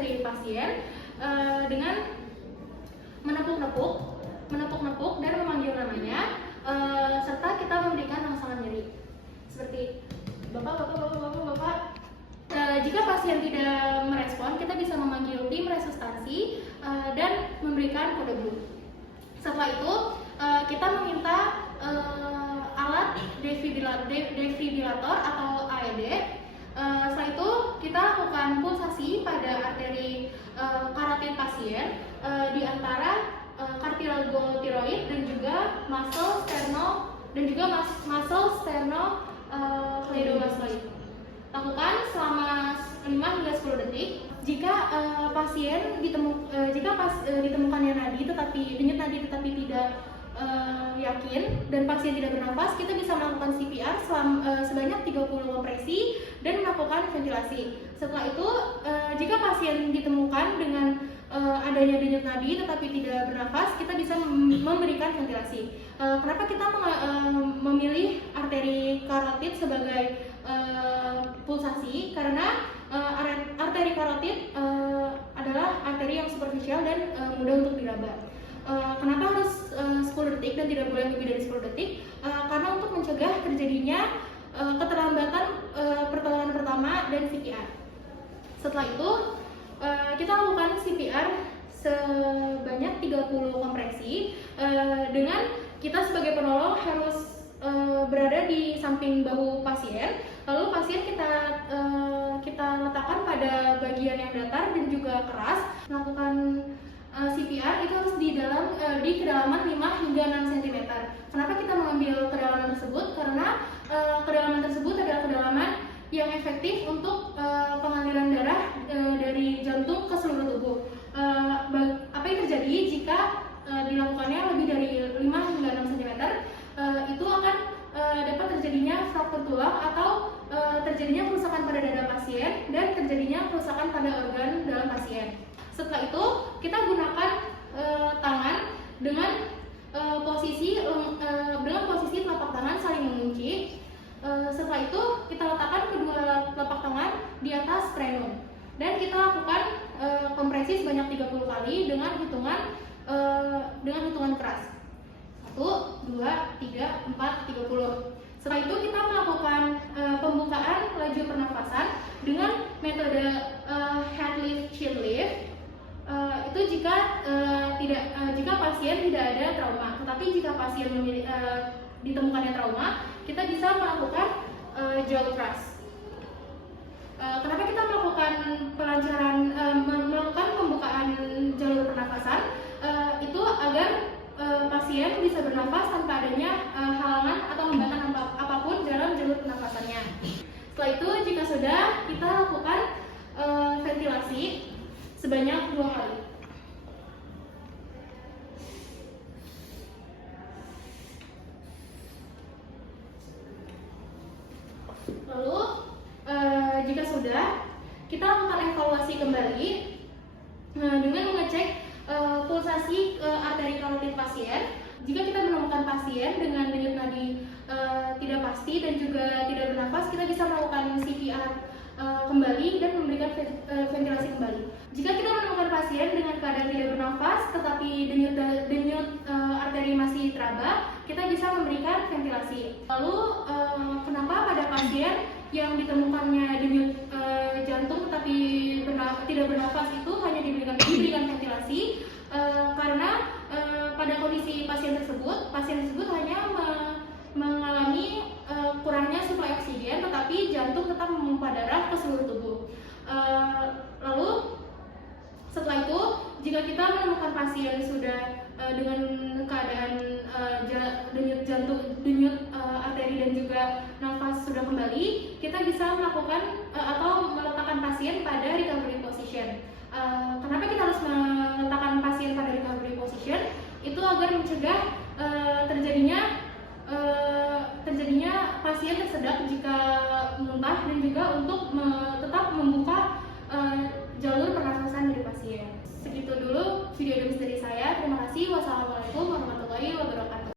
dari pasien dengan menepuk-nepuk dan memanggil namanya, serta kita memberikan rangsangan nyeri seperti bapak. Jika pasien tidak merespon, kita bisa memanggil tim resusitasi dan memberikan kode blue. Setelah itu kita meminta alat defibrilator atau AED. Setelah itu kita lakukan pulsasi pada arteri karotid pasien di antara kartilagotiroid dan juga muscle sternocleidomastoid. Lakukan selama 5 hingga 10 detik. Jika ditemukannya nadi denyut nadi tetapi tidak yakin dan pasien tidak bernafas, kita bisa melakukan CPR sebanyak 30 kompresi dan melakukan ventilasi. Setelah itu, jika pasien ditemukan dengan adanya denyut nadi tetapi tidak bernafas, kita bisa memberikan ventilasi. Kenapa kita memilih arteri karotid sebagai pulsasi? Karena arteri karotid adalah arteri yang superficial dan mudah untuk diraba. Kenapa harus 10 detik dan tidak boleh lebih dari 10 detik? Karena untuk mencegah terjadinya keterlambatan pertolongan pertama dan CPR. Setelah itu kita lakukan CPR sebanyak 30 kompresi dengan kita sebagai penolong harus berada di samping bahu pasien. Lalu pasien kita letakkan pada bagian yang datar dan juga keras. Melakukan CPR itu harus di kedalaman 5 hingga 6 cm. Kenapa kita mengambil kedalaman tersebut? Karena kedalaman tersebut adalah kedalaman yang efektif untuk pengaliran darah dari jantung ke seluruh tubuh. Apa yang terjadi jika dilakukannya lebih dari 5 hingga 6 cm? Itu akan dapat terjadinya fraktur tulang atau terjadinya kerusakan pada dada pasien dan terjadinya kerusakan pada organ dalam pasien. Setelah itu kita gunakan tangan dengan posisi telapak tangan saling mengunci. Setelah itu kita letakkan kedua telapak tangan di atas sternum dan kita lakukan kompresi sebanyak 30 kali dengan hitungan keras. 1, 2, 3, 4, 30. Setelah itu kita melakukan pembukaan laju pernafasan dengan metode head lift, chin lift. Itu jika pasien tidak ada trauma. Tetapi jika pasien ditemukannya trauma, kita bisa melakukan jaw thrust. Kenapa kita melakukan pembukaan jalur pernafasan? Itu agar pasien bisa bernafas tanpa adanya halangan atau hambatan apapun dalam jalur pernafasannya. Setelah itu, jika sudah, kita lakukan ventilasi sebanyak 2 kali. Lalu, jika sudah, kita lakukan evaluasi kembali dengan mengecek pulsasi arteri karotid pasien. Jika kita menemukan pasien dengan denyut nadi tidak pasti dan juga tidak bernafas, kita bisa melakukan CPR kembali dan memberikan ventilasi kembali. Jika kita menemukan pasien dengan keadaan tidak bernafas tetapi denyut arteri masih teraba, kita bisa memberikan ventilasi. Lalu kenapa pada pasien yang ditemukannya denyut jantung tetapi tidak bernafas itu hanya diberikan ventilasi? Karena pada kondisi pasien tersebut hanya mengalami kurangnya suplai oksigen, tetapi jantung tetap memompa darah ke seluruh tubuh. Lalu setelah itu, jika kita menemukan pasien sudah dengan keadaan denyut arteri dan juga nafas sudah kembali, kita bisa melakukan atau meletakkan pasien pada recovery position. Kenapa kita harus meletakkan pasien pada recovery position? Itu agar mencegah terjadinya pasien tersedak jika muntah dan juga untuk tetap membuka jalur pernafasan dari pasien. Segitu dulu video dari saya. Terima kasih. Wassalamualaikum warahmatullahi wabarakatuh.